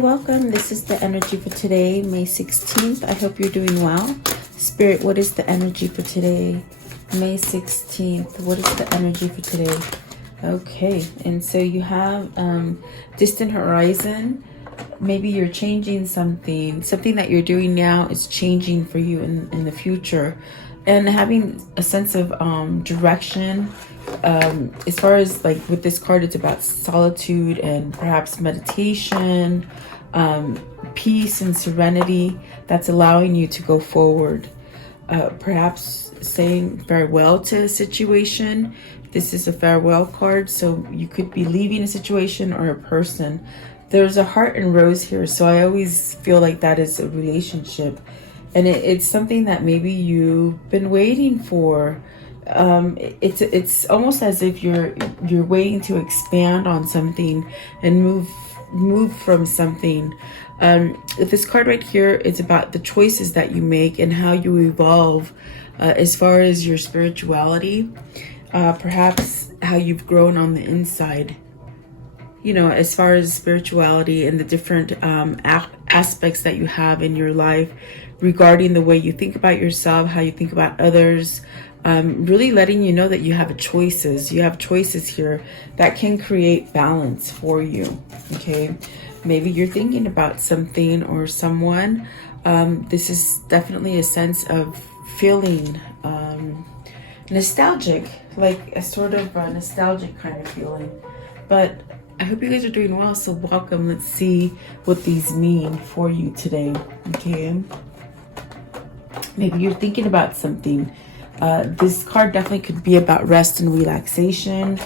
welcome. This is the energy for today, May 16th. I hope you're doing well. Spirit, what is the energy for today, May 16th? What is the energy for today? Okay, and so you have distant horizon. Maybe you're changing something that you're doing now is changing for you in the future, and having a sense of direction. As far as like with this card, it's about solitude and perhaps meditation, peace and serenity that's allowing you to go forward. Perhaps saying farewell to a situation. This is a farewell card, so you could be leaving a situation or a person. There's a heart and rose here, so I always feel like that is a relationship, and it's something that maybe you've been waiting for. It's almost as if you're waiting to expand on something and move from something. This card right here is about the choices that you make and how you evolve as far as your spirituality, perhaps how you've grown on the inside. You know, as far as spirituality and the different aspects that you have in your life regarding the way you think about yourself, how you think about others, really letting you know that you have choices. You have choices here that can create balance for you, okay? Maybe you're thinking about something or someone. This is definitely a sense of feeling nostalgic, like a sort of a nostalgic kind of feeling. But I hope you guys are doing well, so welcome. Let's see what these mean for you today, okay? Maybe you're thinking about something. This card definitely could be about rest and relaxation.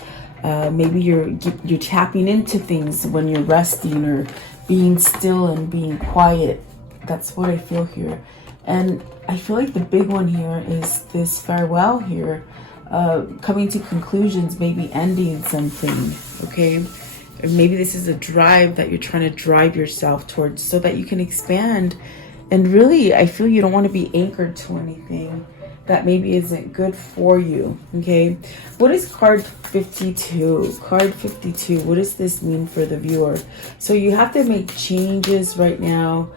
Maybe you're tapping into things when you're resting or being still and being quiet. That's what I feel here. And I feel like the big one here is this farewell here, coming to conclusions, maybe ending something, okay? Or maybe this is a drive that you're trying to drive yourself towards so that you can expand. And really, I feel you don't want to be anchored to anything that maybe isn't good for you, okay? What is card 52? Card 52, what does this mean for the viewer? So you have to make changes right now,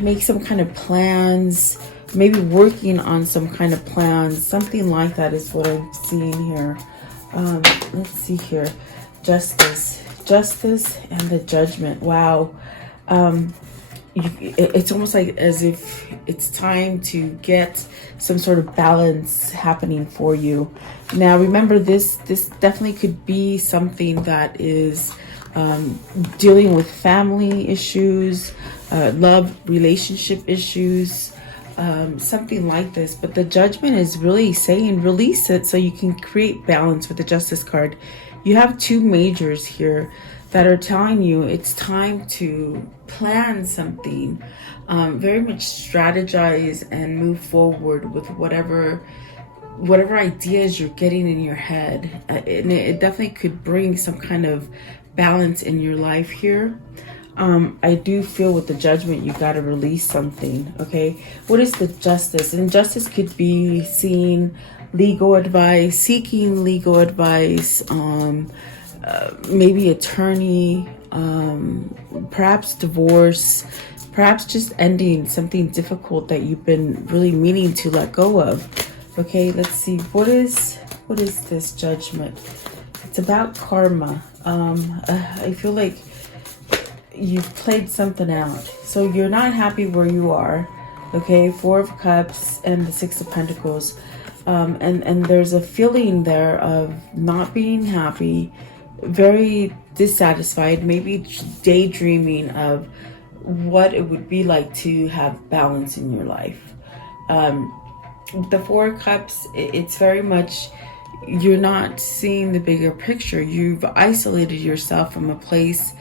make some kind of plans, maybe working on some kind of plans, something like that is what I'm seeing here. Let's see here. Justice and the Judgment. Wow. It's almost like as if it's time to get some sort of balance happening for you. Now remember, this definitely could be something that is dealing with family issues, love relationship issues, something like this. But the Judgment is really saying release it so you can create balance with the Justice card. You have two majors here that are telling you it's time to plan something, very much strategize and move forward with whatever ideas you're getting in your head. And it definitely could bring some kind of balance in your life here. I do feel with the Judgment, you got to release something, okay? What is the Justice? And Justice could be seeking legal advice, maybe attorney, perhaps divorce, perhaps just ending something difficult that you've been really meaning to let go of. Okay, let's see. What is this Judgment? It's about karma. I feel like you've played something out, so you're not happy where you are. Okay, Four of Cups and the Six of Pentacles, and there's a feeling there of not being happy, very dissatisfied, maybe daydreaming of what it would be like to have balance in your life. The Four of Cups, it's very much you're not seeing the bigger picture. You've isolated yourself from a place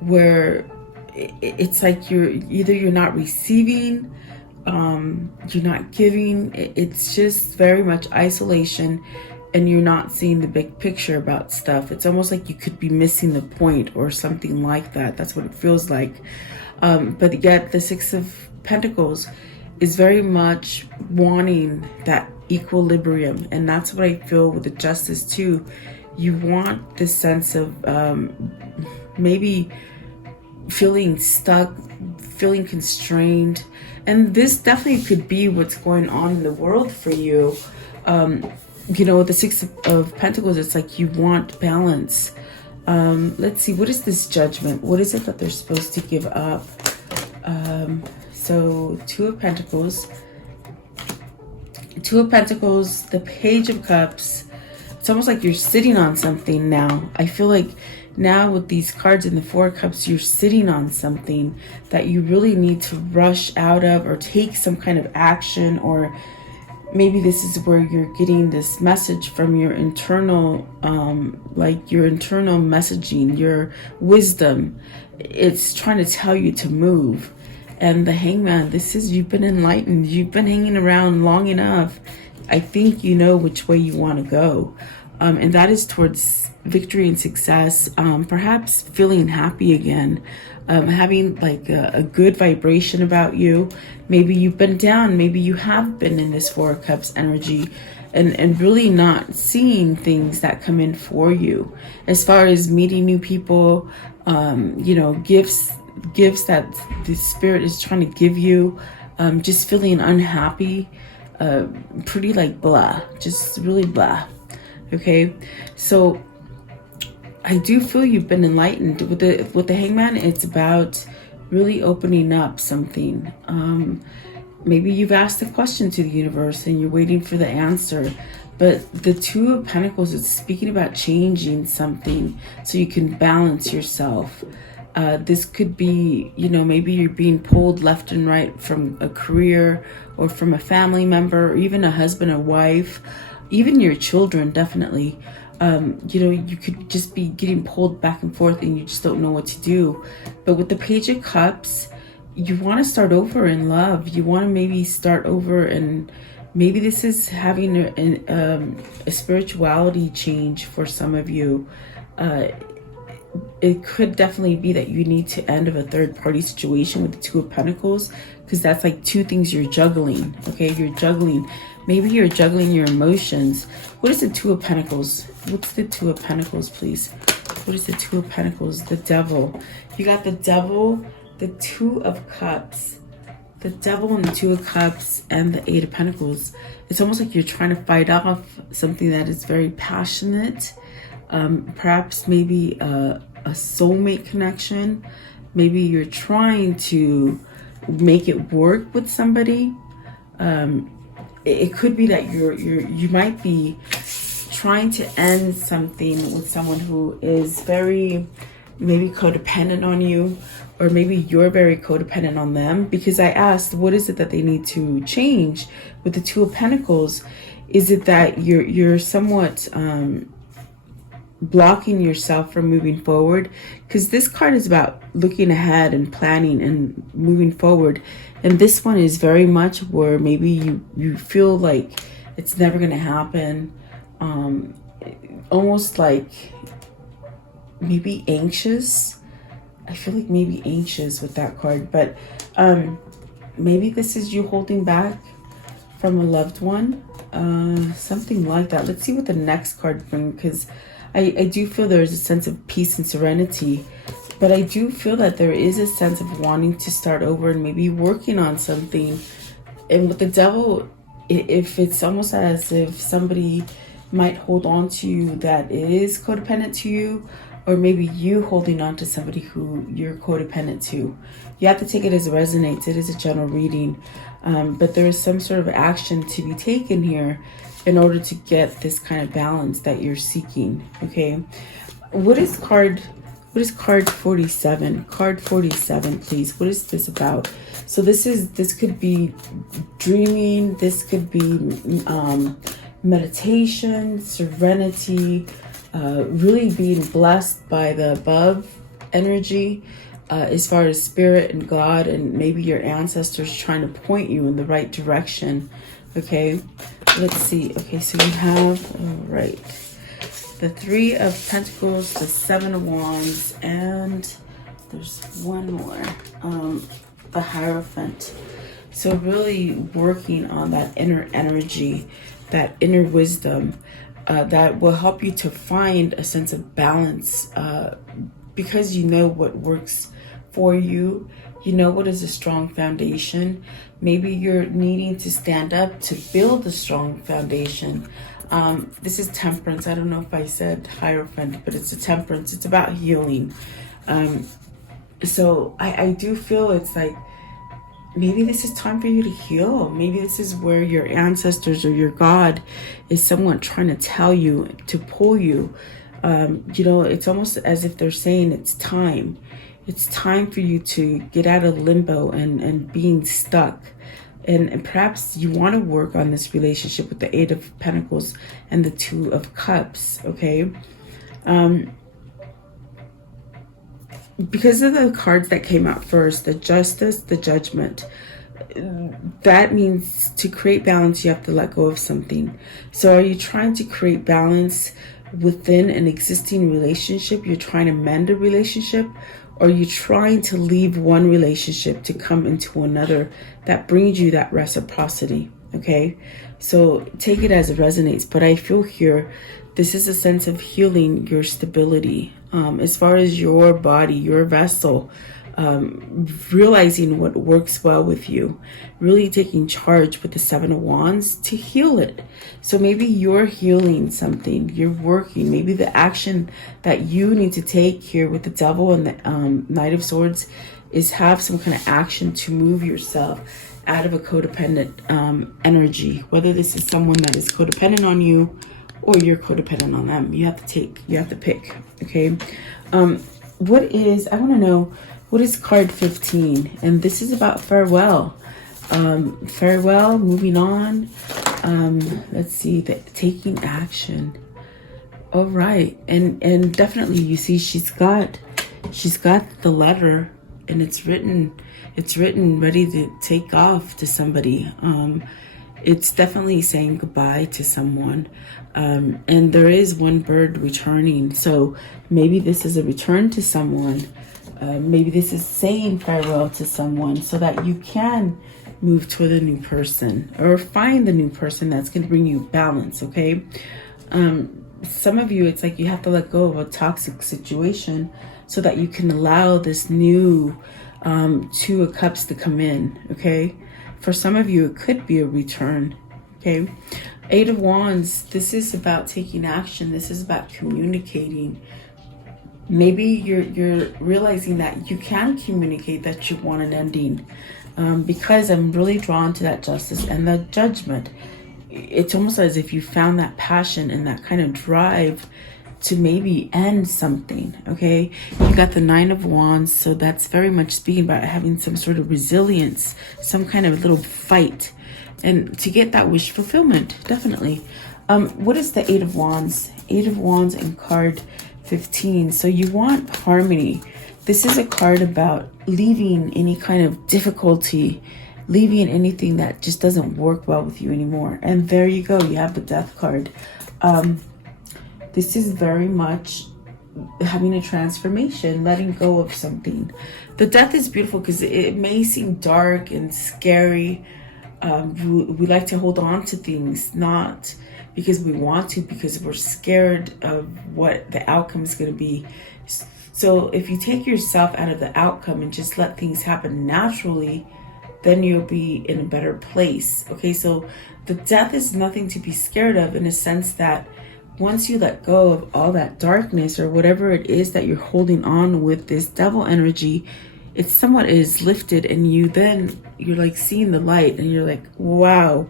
where it's like you're not receiving, you're not giving. It's just very much isolation, and you're not seeing the big picture about stuff. It's almost like you could be missing the point or something like that. That's what it feels like. But yet the Six of Pentacles is very much wanting that equilibrium. And that's what I feel with the Justice too. You want this sense of maybe feeling stuck, feeling constrained. And this definitely could be what's going on in the world for you. You know, the Six of Pentacles, it's like you want balance. Let's see, what is this Judgment? What is it that they're supposed to give up? So Two of Pentacles, the Page of Cups. It's almost like you're sitting on something now. I feel like now with these cards in the Four of Cups, you're sitting on something that you really need to rush out of or take some kind of action, or maybe this is where you're getting this message from your internal, like your internal messaging, your wisdom. It's trying to tell you to move. And the Hangman, this is, you've been enlightened. You've been hanging around long enough. I think you know which way you want to go. And that is towards victory and success. Perhaps feeling happy again. Having like a good vibration about you. Maybe you've been down. Maybe you have been in this Four of Cups energy. And really not seeing things that come in for you. As far as meeting new people, you know, gifts that the Spirit is trying to give you, just feeling unhappy, pretty like blah, just really blah. Okay, so I do feel you've been enlightened with the Hangman. It's about really opening up something. Maybe you've asked a question to the universe and you're waiting for the answer. But the Two of Pentacles is speaking about changing something so you can balance yourself. This could be, you know, maybe you're being pulled left and right from a career or from a family member, or even a husband or wife, even your children, definitely. You know, you could just be getting pulled back and forth and you just don't know what to do. But with the Page of Cups, you want to start over in love. You want to maybe start over, and maybe this is having a spirituality change for some of you. It could definitely be that you need to end of a third-party situation with the Two of Pentacles, because that's like two things you're juggling. Okay, you're juggling. Maybe you're juggling your emotions. What is the Two of Pentacles? What's the Two of Pentacles, please? What is the Two of Pentacles? The Devil. You got the Devil, the Two of Cups, the Devil and the Two of Cups, and the Eight of Pentacles. It's almost like you're trying to fight off something that is very passionate. Perhaps maybe a soulmate connection. Maybe you're trying to make it work with somebody. It could be that you might be trying to end something with someone who is very maybe codependent on you, or maybe you're very codependent on them. Because I asked, what is it that they need to change with the Two of Pentacles? Is it that you're somewhat blocking yourself from moving forward? Because this card is about looking ahead and planning and moving forward, and this one is very much where maybe you feel like it's never going to happen. Almost like maybe anxious. I feel like maybe anxious with that card, but maybe this is you holding back from a loved one, something like that. Let's see what the next card brings, because I do feel there's a sense of peace and serenity, but I do feel that there is a sense of wanting to start over and maybe working on something. And with the Devil, if it's almost as if somebody might hold on to you that is codependent to you, or maybe you holding on to somebody who you're codependent to. You have to take it as it resonates. It is a general reading, but there is some sort of action to be taken here in order to get this kind of balance that you're seeking. Okay, what is card 47? Card 47, please. What is this about? So this could be dreaming. This could be meditation, serenity, really being blessed by the above energy, as far as spirit and God, and maybe your ancestors trying to point you in the right direction. Okay, let's see. Okay, so you have, all right, the Three of Pentacles, the Seven of Wands, and there's one more, the Hierophant. So really working on that inner energy, that inner wisdom, that will help you to find a sense of balance, because you know what works for you. You know what is a strong foundation. Maybe you're needing to stand up to build a strong foundation. This is temperance. I don't know if I said Hierophant, but it's a temperance. It's about healing. So I do feel it's like, maybe this is time for you to heal. Maybe this is where your ancestors or your God is somewhat trying to tell you to pull you. You know, it's almost as if they're saying it's time. It's time for you to get out of limbo and being stuck. And perhaps you want to work on this relationship with the Eight of Pentacles and the Two of Cups, okay? Because of the cards that came out first, the Justice, the Judgment, that means to create balance, you have to let go of something. So are you trying to create balance within an existing relationship? You're trying to mend a relationship? Or are you trying to leave one relationship to come into another that brings you that reciprocity? Okay, so take it as it resonates. But I feel here, this is a sense of healing your stability. As far as your body, your vessel, realizing what works well with you, really taking charge with the Seven of Wands to heal it. So maybe you're healing something, you're working, maybe the action that you need to take here with the Devil and the Knight of Swords is have some kind of action to move yourself out of a codependent energy, whether this is someone that is codependent on you or you're codependent on them. You have to pick, okay? I want to know, what is card 15? And this is about farewell. Farewell, moving on. Let's see, taking action. All right. And definitely you see she's got the letter, and it's written ready to take off to somebody. It's definitely saying goodbye to someone. And there is one bird returning. So maybe this is a return to someone. Maybe this is saying farewell to someone so that you can move toward a new person or find the new person that's going to bring you balance, okay? Some of you, it's like you have to let go of a toxic situation so that you can allow this new Two of Cups to come in, okay? For some of you, it could be a return, okay? Eight of Wands, this is about taking action. This is about communicating. Maybe you're realizing that you can communicate that you want an ending, because I'm really drawn to that Justice and the Judgment. It's almost as if you found that passion and that kind of drive to maybe end something, okay? You got the Nine of Wands, so that's very much speaking about having some sort of resilience, some kind of little fight, and to get that wish fulfillment, definitely. What is the Eight of Wands? Eight of Wands and card 15. So you want harmony. This is a card about leaving any kind of difficulty, leaving anything that just doesn't work well with you anymore. And there you go. You have the Death card. This is very much having a transformation, letting go of something. The Death is beautiful because it may seem dark and scary. We like to hold on to things, not because we want to, because we're scared of what the outcome is going to be. So if you take yourself out of the outcome and just let things happen naturally, then you'll be in a better place. Okay, so the Death is nothing to be scared of, in a sense that once you let go of all that darkness or whatever it is that you're holding on with, this Devil energy, it's somewhat is lifted, and you're like seeing the light, and you're like, wow,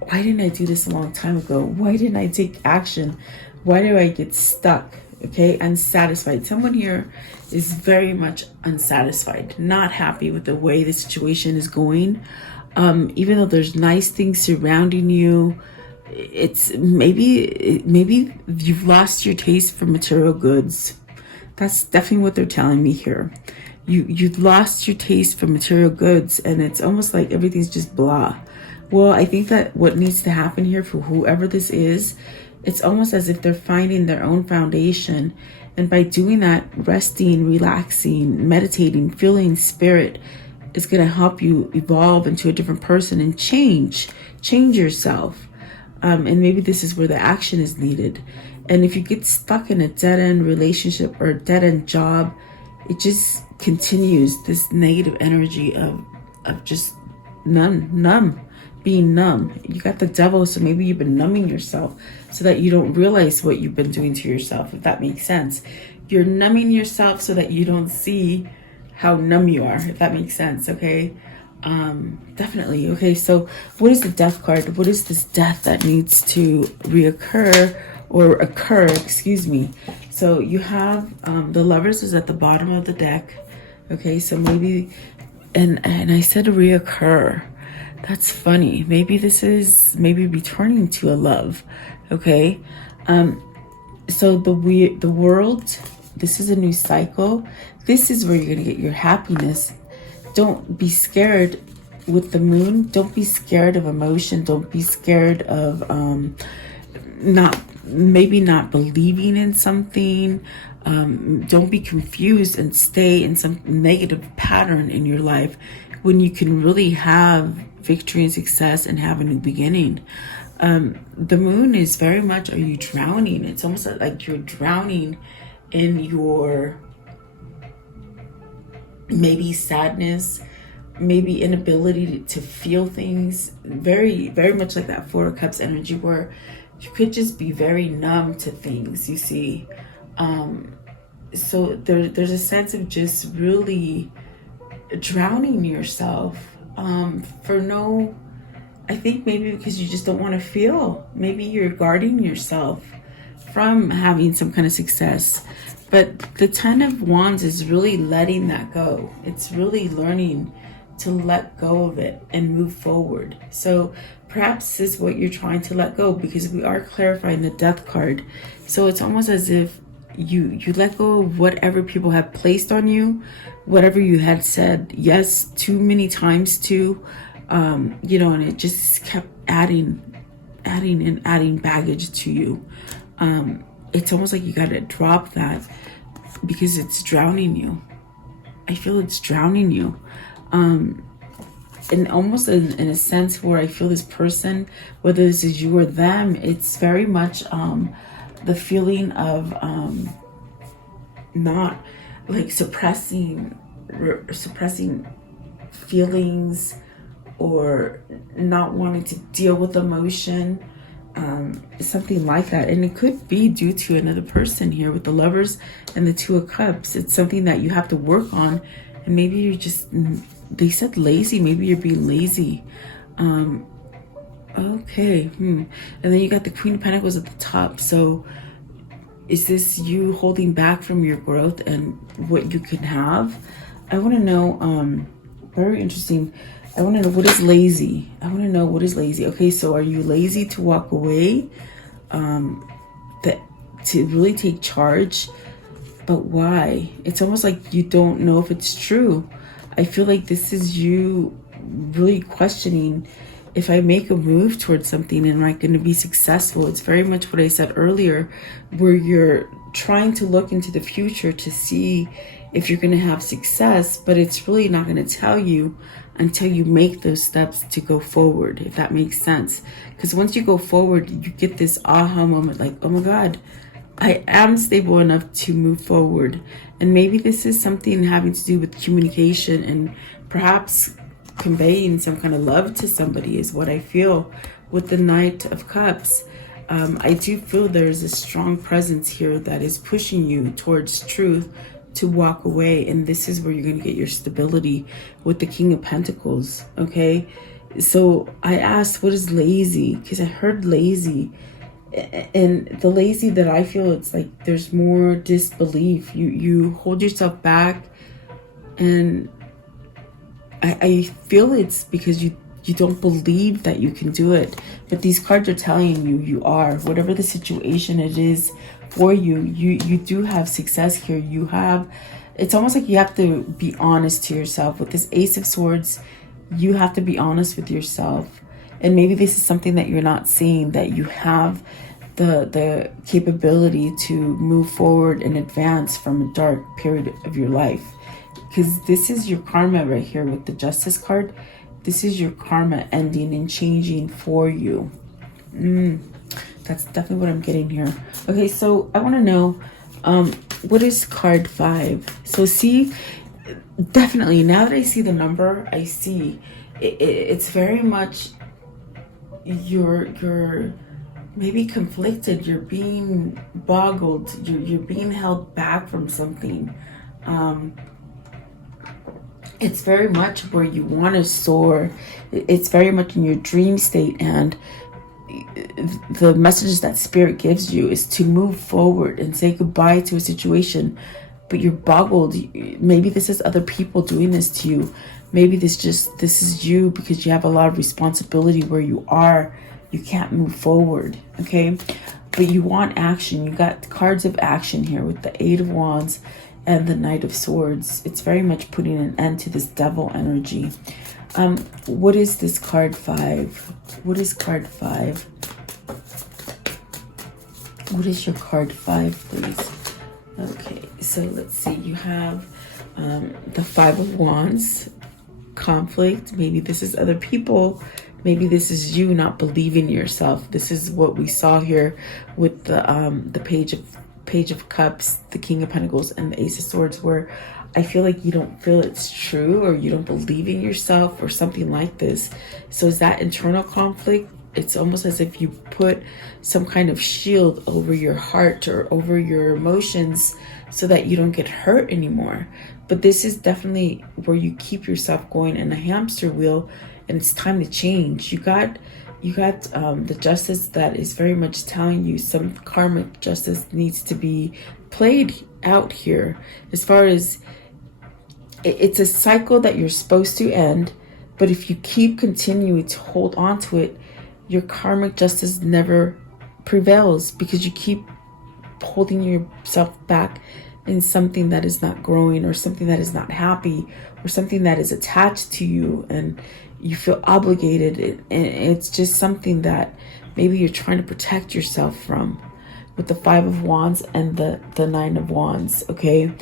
why didn't I do this a long time ago? Why didn't I take action? Why do I get stuck? Okay, unsatisfied. Someone here is very much unsatisfied, not happy with the way the situation is going. Even though there's nice things surrounding you, it's maybe you've lost your taste for material goods. That's definitely what they're telling me here. You've lost your taste for material goods, and it's almost like everything's just blah. Well, I think that what needs to happen here for whoever this is, it's almost as if they're finding their own foundation. And by doing that, resting, relaxing, meditating, feeling spirit is going to help you evolve into a different person and change yourself. And maybe this is where the action is needed. And if you get stuck in a dead-end relationship or a dead-end job, it just continues this negative energy of just being numb. You got the devil, so maybe you've been numbing yourself so that you don't realize what you've been doing to yourself, if that makes sense. You're numbing yourself so that you don't see how numb you are, if that makes sense. Okay. Definitely. Okay, so what is the death card? What is this death that needs to reoccur or occur, excuse me? So you have the Lovers is at the bottom of the deck. Okay, so maybe, and I said reoccur. That's funny. Maybe this is returning to a love. Okay, so the world, this is a new cycle. This is where you're gonna get your happiness. Don't be scared with the moon. Don't be scared of emotion. Don't be scared of not believing in something. Don't be confused and stay in some negative pattern in your life when you can really have victory and success and have a new beginning. The moon is very much, are you drowning? It's almost like you're drowning in your maybe sadness, maybe inability to feel things, very, very much like that Four of Cups energy, where you could just be very numb to things, you see. So there's a sense of just really drowning yourself for no, I think maybe because you just don't want to feel. Maybe you're guarding yourself from having some kind of success. But the Ten of Wands is really letting that go. It's really learning to let go of it and move forward. So perhaps this is what you're trying to let go, because we are clarifying the Death card. So it's almost as if you let go of whatever people have placed on you, whatever you had said yes too many times to, you know, and it just kept adding baggage to you. It's almost like you got to drop that because it's drowning you. I feel it's drowning you. And almost in a sense where I feel this person, whether this is you or them, it's very much the feeling of not like suppressing feelings or not wanting to deal with emotion. Something like that. And it could be due to another person here with the Lovers and the Two of Cups. It's something that you have to work on, and maybe you're just, they said lazy, maybe you're being lazy. Okay. And then you got the Queen of Pentacles at the top. So is this you holding back from your growth and what you can have? I want to know, very interesting. I want to know, what is lazy? I want to know, what is lazy? Okay, so are you lazy to walk away? To really take charge? But why? It's almost like you don't know if it's true. I feel like this is you really questioning, if I make a move towards something, am I going to be successful? It's very much what I said earlier, where you're trying to look into the future to see if you're going to have success, but it's really not going to tell you until you make those steps to go forward, if that makes sense. Because once you go forward, you get this aha moment, like, oh my God, I am stable enough to move forward. And maybe this is something having to do with communication and perhaps conveying some kind of love to somebody, is what I feel with the Knight of Cups. I do feel there's a strong presence here that is pushing you towards truth, to walk away. And this is where you're going to get your stability with the King of Pentacles. Okay, so I asked, what is lazy? Because I heard lazy, and the lazy that I feel, it's like there's more disbelief. You hold yourself back, and I feel it's because you don't believe that you can do it. But these cards are telling you, you are. Whatever the situation it is for you, you do have success here. You have, it's almost like you have to be honest to yourself. With this Ace of Swords, you have to be honest with yourself. And maybe this is something that you're not seeing, that you have the capability to move forward and advance from a dark period of your life. Because this is your karma right here with the Justice card. This is your karma ending and changing for you. That's definitely what I'm getting here. Okay, so I want to know, what is card 5? So see, definitely, now that I see the number, I see it's very much you're maybe conflicted, you're being boggled, you're being held back from something. It's very much where you want to soar. It's very much in your dream state, and the messages that spirit gives you is to move forward and say goodbye to a situation, but you're boggled. Maybe this is other people doing this to you. Maybe this is you, because you have a lot of responsibility where you are. You can't move forward, okay? But you want action. You got cards of action here with the Eight of Wands and the Knight of Swords. It's very much putting an end to this devil energy. What is this card 5? What is card 5? What is your card 5, please? Okay, so let's see. You have the Five of Wands, conflict. Maybe this is other people. Maybe this is you not believing in yourself. This is what we saw here with the Page of Cups, the King of Pentacles, and the Ace of Swords, where I feel like you don't feel it's true, or you don't believe in yourself, or something like this. So is that internal conflict? It's almost as if you put some kind of shield over your heart or over your emotions so that you don't get hurt anymore. But this is definitely where you keep yourself going in a hamster wheel, and it's time to change. You got the justice that is very much telling you some karmic justice needs to be played out here. As far as it's a cycle that you're supposed to end, but if you keep continuing to hold on to it, your karmic justice never prevails, because you keep holding yourself back in something that is not growing, or something that is not happy, or something that is attached to you, and you feel obligated. And it's just something that maybe you're trying to protect yourself from, with the Five of Wands and the Nine of Wands, okay?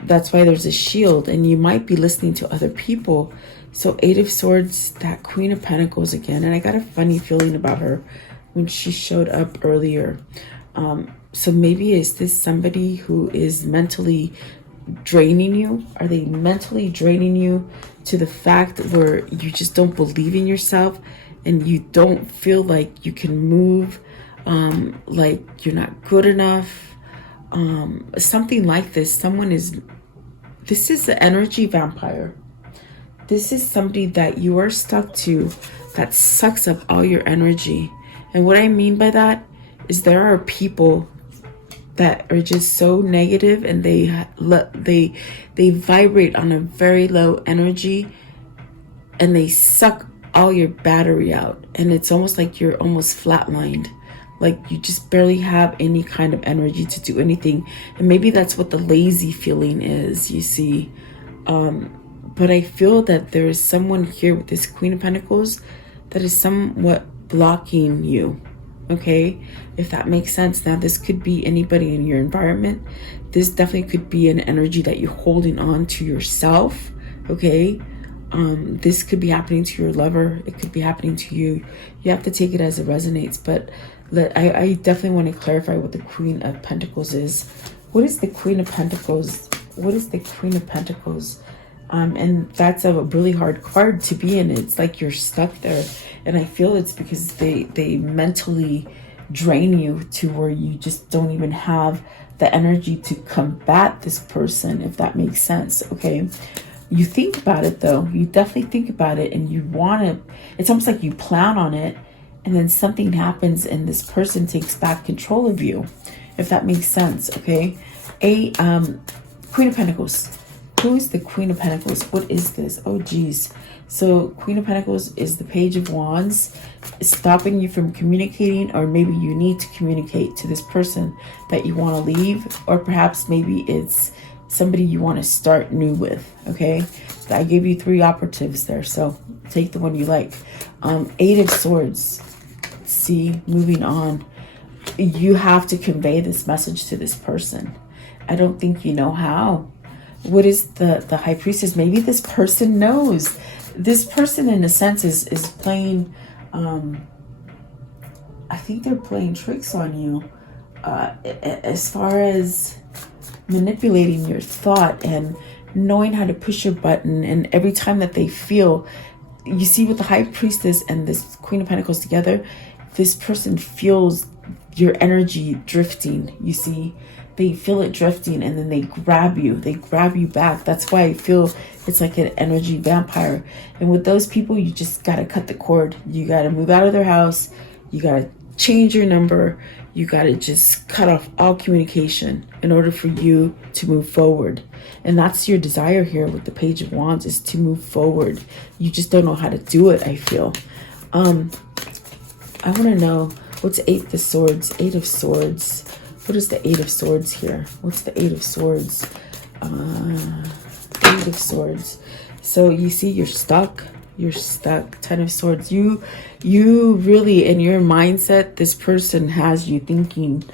That's why there's a shield, and you might be listening to other people. So Eight of Swords, that Queen of Pentacles again, and I got a funny feeling about her when she showed up earlier. So maybe is this somebody who is mentally draining you? Are they mentally draining you to the fact where you just don't believe in yourself, and you don't feel like you can move, like you're not good enough, something like this? This is the energy vampire. This is somebody that you are stuck to, that sucks up all your energy. And what I mean by that is there are people that are just so negative, and they vibrate on a very low energy, and they suck all your battery out, and it's almost like you're almost flatlined, like you just barely have any kind of energy to do anything. And maybe that's what the lazy feeling is, you see. But I feel that there is someone here with this Queen of Pentacles that is somewhat blocking you, okay? If that makes sense. Now, this could be anybody in your environment. This definitely could be an energy that you're holding on to yourself, okay? This could be happening to your lover. It could be happening to you. You have to take it as it resonates. But I definitely want to clarify what the Queen of Pentacles is. What is the Queen of Pentacles? What is the Queen of Pentacles? And that's a really hard card to be in. It's like you're stuck there. And I feel it's because they mentally drain you to where you just don't even have the energy to combat this person, if that makes sense, okay? You think about it, though. You definitely think about it, and you want to, it's almost like you plan on it, and then something happens and this person takes back control of you, if that makes sense, okay? Queen of Pentacles. Who is the Queen of Pentacles? What is this? Oh, geez. So Queen of Pentacles is the Page of Wands, stopping you from communicating, or maybe you need to communicate to this person that you want to leave, or perhaps maybe it's somebody you want to start new with, okay? I gave you 3 operatives there, so take the one you like. Eight of Swords. See, moving on. You have to convey this message to this person. I don't think you know how. What is the High Priestess? Maybe this person knows. This person, in a sense, is playing, I think they're playing tricks on you, as far as manipulating your thought and knowing how to push your button. And every time that they feel, you see with the High Priestess and this Queen of Pentacles together, this person feels your energy drifting. You see, they feel it drifting, and then they grab you back. That's why I feel it's like an energy vampire. And with those people, you just got to cut the cord. You got to move out of their house. You got to change your number. You got to just cut off all communication in order for you to move forward. And that's your desire here with the Page of Wands, is to move forward. You just don't know how to do it, I feel. I want to know, what's Eight of Swords? Eight of Swords. What is the Eight of Swords here? What's the Eight of Swords? Eight of Swords. So you see, you're stuck. You're stuck. Ten of Swords. You really, in your mindset, this person has you thinking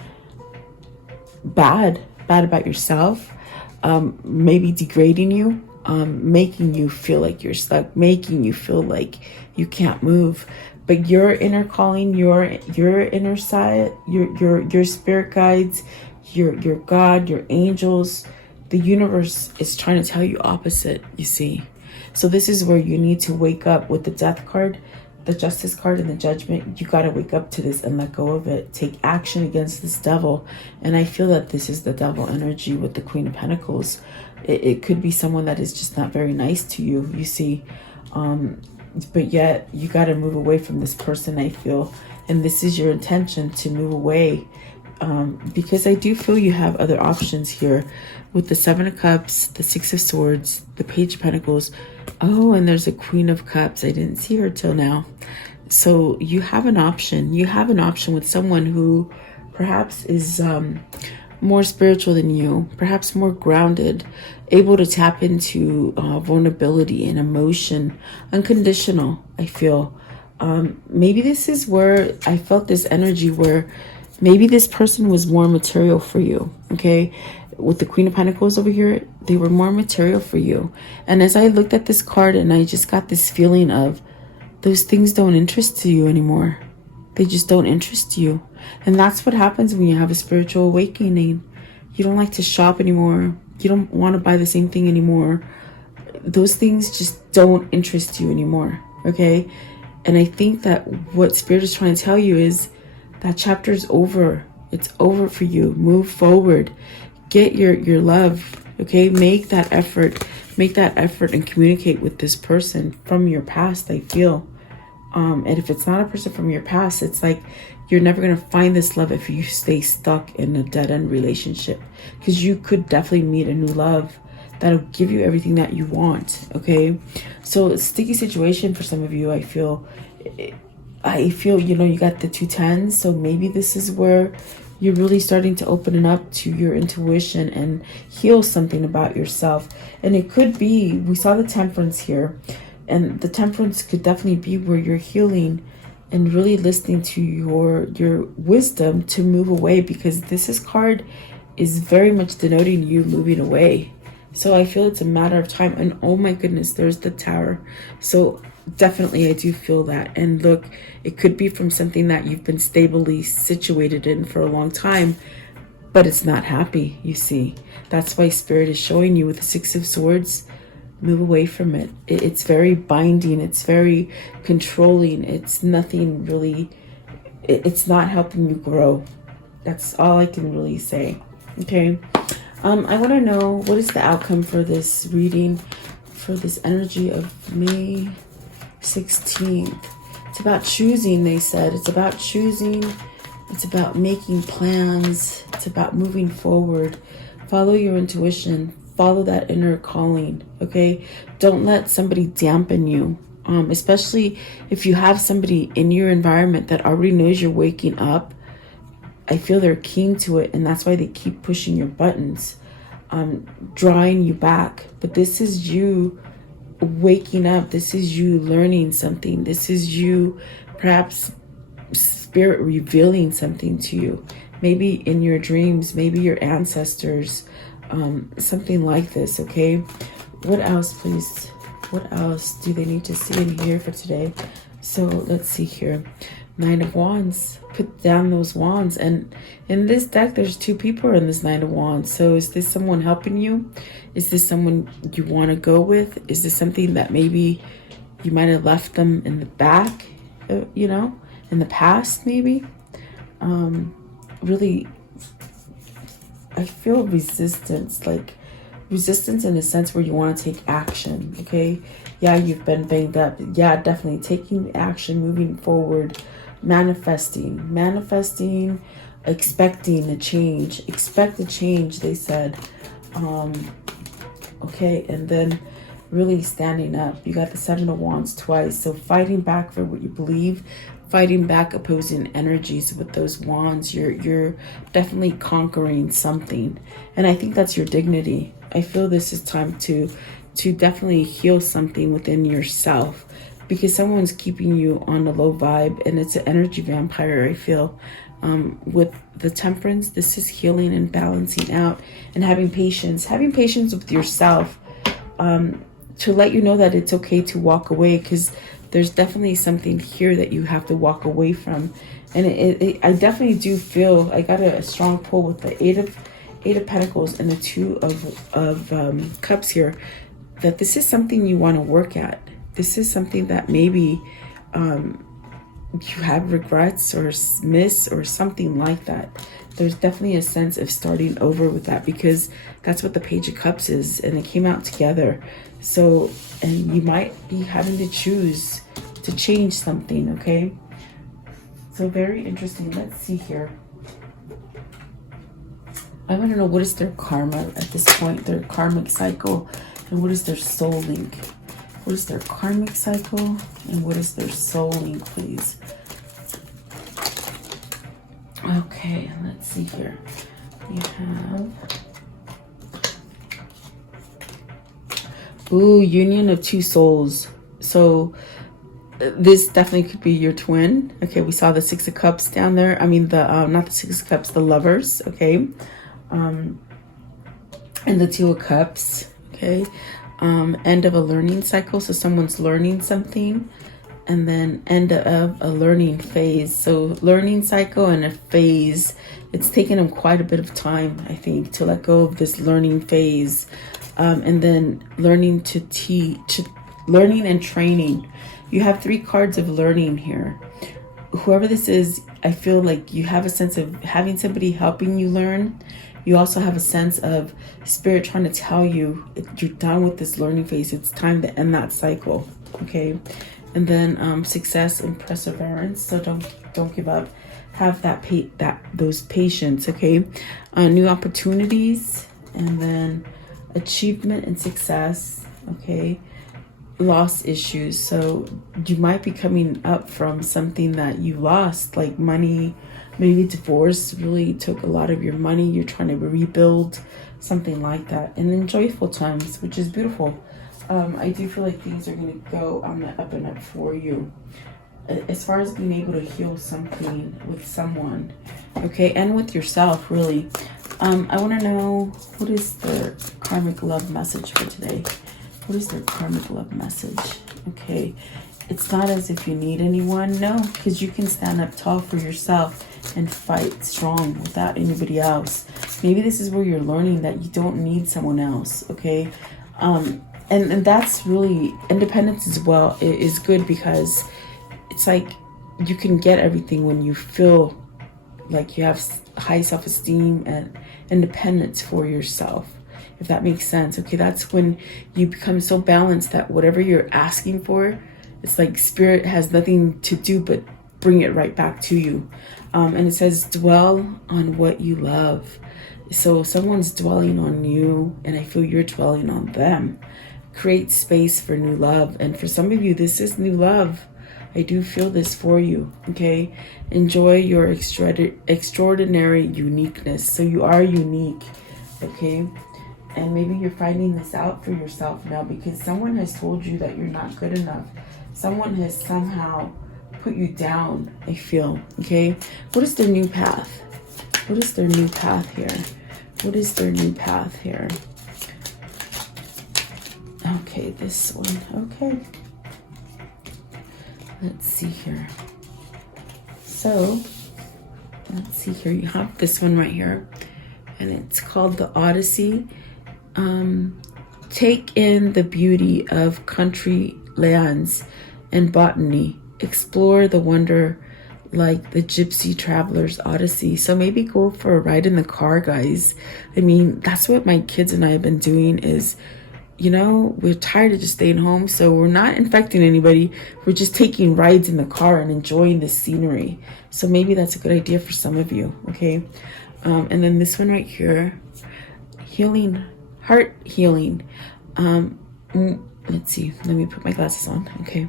bad about yourself, maybe degrading you, making you feel like you're stuck, making you feel like you can't move. But your inner calling, your inner side, your spirit guides, your God, your angels, the universe is trying to tell you opposite, you see. So this is where you need to wake up with the Death card, the Justice card, and the Judgment. You got to wake up to this and let go of it. Take action against this devil. And I feel that this is the devil energy with the Queen of Pentacles. It could be someone that is just not very nice to you, you see. But yet you got to move away from this person, I feel. And this is your intention, to move away. Because I do feel you have other options here with the Seven of Cups, the Six of Swords, the Page of Pentacles. Oh, and there's a Queen of Cups. I didn't see her till now. So you have an option. You have an option with someone who perhaps is more spiritual than you, perhaps more grounded, able to tap into vulnerability and emotion, unconditional, I feel. Maybe this is where I felt this energy where maybe this person was more material for you, okay? With the Queen of Pentacles over here, they were more material for you. And as I looked at this card, and I just got this feeling of those things don't interest you anymore. They just don't interest you. And that's what happens when you have a spiritual awakening. You don't like to shop anymore. You don't want to buy the same thing anymore. Those things just don't interest you anymore, okay? And I think that what Spirit is trying to tell you is that chapter is over. It's over for you. Move forward. Get your love, okay? Make that effort. Make that effort and communicate with this person from your past, I feel. And if it's not a person from your past, it's like you're never going to find this love if you stay stuck in a dead-end relationship. Because you could definitely meet a new love that'll give you everything that you want, okay? So a sticky situation for some of you, I feel, you know, you got the 2 tens. So maybe this is where you're really starting to open it up to your intuition and heal something about yourself. And it could be, we saw the Temperance here, and the Temperance could definitely be where you're healing and really listening to your wisdom to move away, because this card is very much denoting you moving away. So I feel it's a matter of time. And oh my goodness, there's the Tower. So definitely I do feel that. And look, it could be from something that you've been stably situated in for a long time, but it's not happy, you see. That's why Spirit is showing you with the Six of Swords, move away from it. It's very binding. It's very controlling. It's nothing really, it's not helping you grow. That's all I can really say. Okay. I want to know, what is the outcome for this reading, for this energy of May 16th? It's about choosing, they said. It's about choosing. It's about making plans. It's about moving forward. Follow your intuition. Follow that inner calling, okay? Don't let somebody dampen you, especially if you have somebody in your environment that already knows you're waking up. I feel they're keen to it, and that's why they keep pushing your buttons, drawing you back. But this is you waking up. This is you learning something. This is you, perhaps Spirit revealing something to you. Maybe in your dreams, maybe your ancestors, something like this, okay? What else, please? What else do they need to see and hear for today? So let's see here. Nine of Wands. Put down those wands. And in this deck, there's two people in this Nine of Wands. So is this someone helping you? Is this someone you want to go with? Is this something that maybe you might have left them in the back, you know, in the past maybe? Really, I feel resistance, like resistance in a sense where you want to take action, okay? Yeah, you've been banged up. Yeah, definitely taking action, moving forward, manifesting, expecting a change. Expect a change, they said. Okay, and then really standing up. You got the Seven of Wands twice. So fighting back for what you believe, fighting back opposing energies with those wands. You're definitely conquering something. And I think that's your dignity. I feel this is time to definitely heal something within yourself, because someone's keeping you on a low vibe, and it's an energy vampire, I feel. With the Temperance, this is healing and balancing out and having patience with yourself, to let you know that it's okay to walk away, because there's definitely something here that you have to walk away from. And I definitely do feel, I got a strong pull with the Eight of Pentacles and the Two of Cups here, that this is something you want to work at. This is something that maybe you have regrets or miss or something like that. There's definitely a sense of starting over with that, because that's what the Page of Cups is, and it came out together. So, and you might be having to choose to change something, okay? So very interesting. Let's see here. I want to know, what is their karma at this point, their karmic cycle, and what is their soul link? What is their karmic cycle, and what is their soul link, please? Okay, let's see here. We have, ooh, union of two souls. So this definitely could be your twin. Okay, we saw the Six of Cups down there. I mean, the not the Six of Cups, the Lovers. Okay, and the Two of Cups. Okay, end of a learning cycle. So someone's learning something, and then end of a learning phase. So learning cycle and a phase. It's taken them quite a bit of time, I think, to let go of this learning phase, and then learning to teach, learning and training. You have three cards of learning here. Whoever this is, I feel like you have a sense of having somebody helping you learn. You also have a sense of Spirit trying to tell you you're done with this learning phase. It's time to end that cycle, okay? And then success and perseverance. So don't give up. Have those patience, okay? New opportunities, and then achievement and success, okay? Lost issues. So you might be coming up from something that you lost, like money, maybe divorce really took a lot of your money. You're trying to rebuild, something like that. And then joyful times, which is beautiful. I do feel like things are going to go on the up and up for you, as far as being able to heal something with someone, okay, and with yourself, really. I want to know, what is their karmic love message for today? What is their karmic love message? Okay, it's not as if you need anyone. No, because you can stand up tall for yourself and fight strong without anybody else. Maybe this is where you're learning that you don't need someone else, okay? And that's really, independence as well is good, because it's like you can get everything when you feel like you have high self-esteem and independence for yourself, if that makes sense. Okay, that's when you become so balanced that whatever you're asking for, it's like Spirit has nothing to do but bring it right back to you. And it says dwell on what you love. So someone's dwelling on you, and I feel you're dwelling on them. Create space for new love. And for some of you, this is new love. I do feel this for you, okay? Enjoy your extraordinary uniqueness. So you are unique, okay? And maybe you're finding this out for yourself now, because someone has told you that you're not good enough. Someone has somehow put you down, I feel, okay? What is their new path? What is their new path here? What is their new path here? Okay, this one, okay. Let's see here. So let's see here. You have this one right here, and it's called the Odyssey. Take in the beauty of country lands and botany. Explore the wonder like the gypsy traveler's odyssey. So maybe go for a ride in the car, guys. I mean, that's what my kids and I have been doing is, you know, we're tired of just staying home. So we're not infecting anybody. We're just taking rides in the car and enjoying the scenery. So maybe that's a good idea for some of you, okay? And then this one right here, healing, heart healing. Let's see, let me put my glasses on, okay.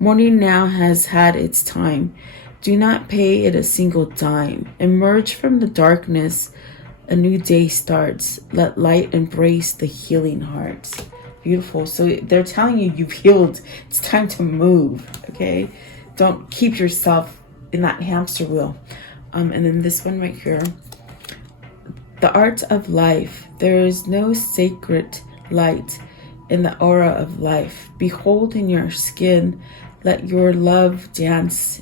Morning now has had its time. Do not pay it a single dime. Emerge from the darkness. A new day starts. Let light embrace the healing hearts. Beautiful. So they're telling you you've healed. It's time to move, okay? Don't keep yourself in that hamster wheel. And then this one right here. The art of life. There is no sacred light in the aura of life. Behold in your skin. Let your love dance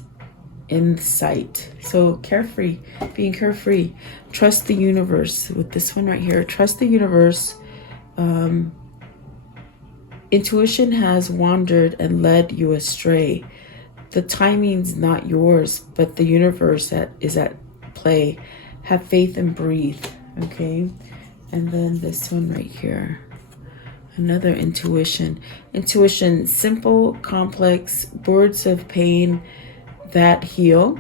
in sight. So carefree, being carefree. Trust the universe with this one right here. Trust the universe. Intuition has wandered and led you astray. The timing's not yours, but the universe that is at play. Have faith and breathe. Okay. And then this one right here. Another intuition. Intuition, simple, complex, words of pain that heal.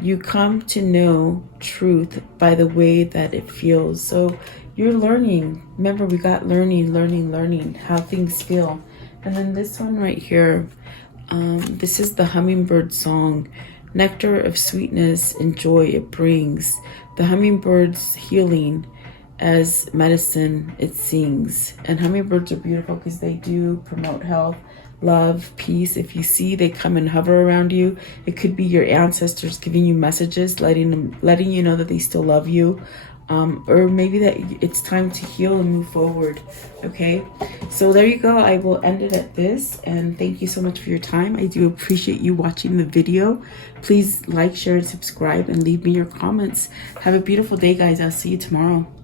You come to know truth by the way that it feels. So you're learning. Remember, we got learning how things feel. And then this one right here, this is the hummingbird song. Nectar of sweetness and joy it brings. The hummingbird's healing as medicine it sings. And hummingbirds are beautiful because they do promote health, love, peace. If you see they come and hover around you, it could be your ancestors giving you messages, letting you know that they still love you. Or maybe that it's time to heal and move forward. Okay, so there you go. I will end it at this, and thank you so much for your time. I do appreciate you watching the video. Please like, share, and subscribe, and leave me your comments. Have a beautiful day, guys. I'll see you tomorrow.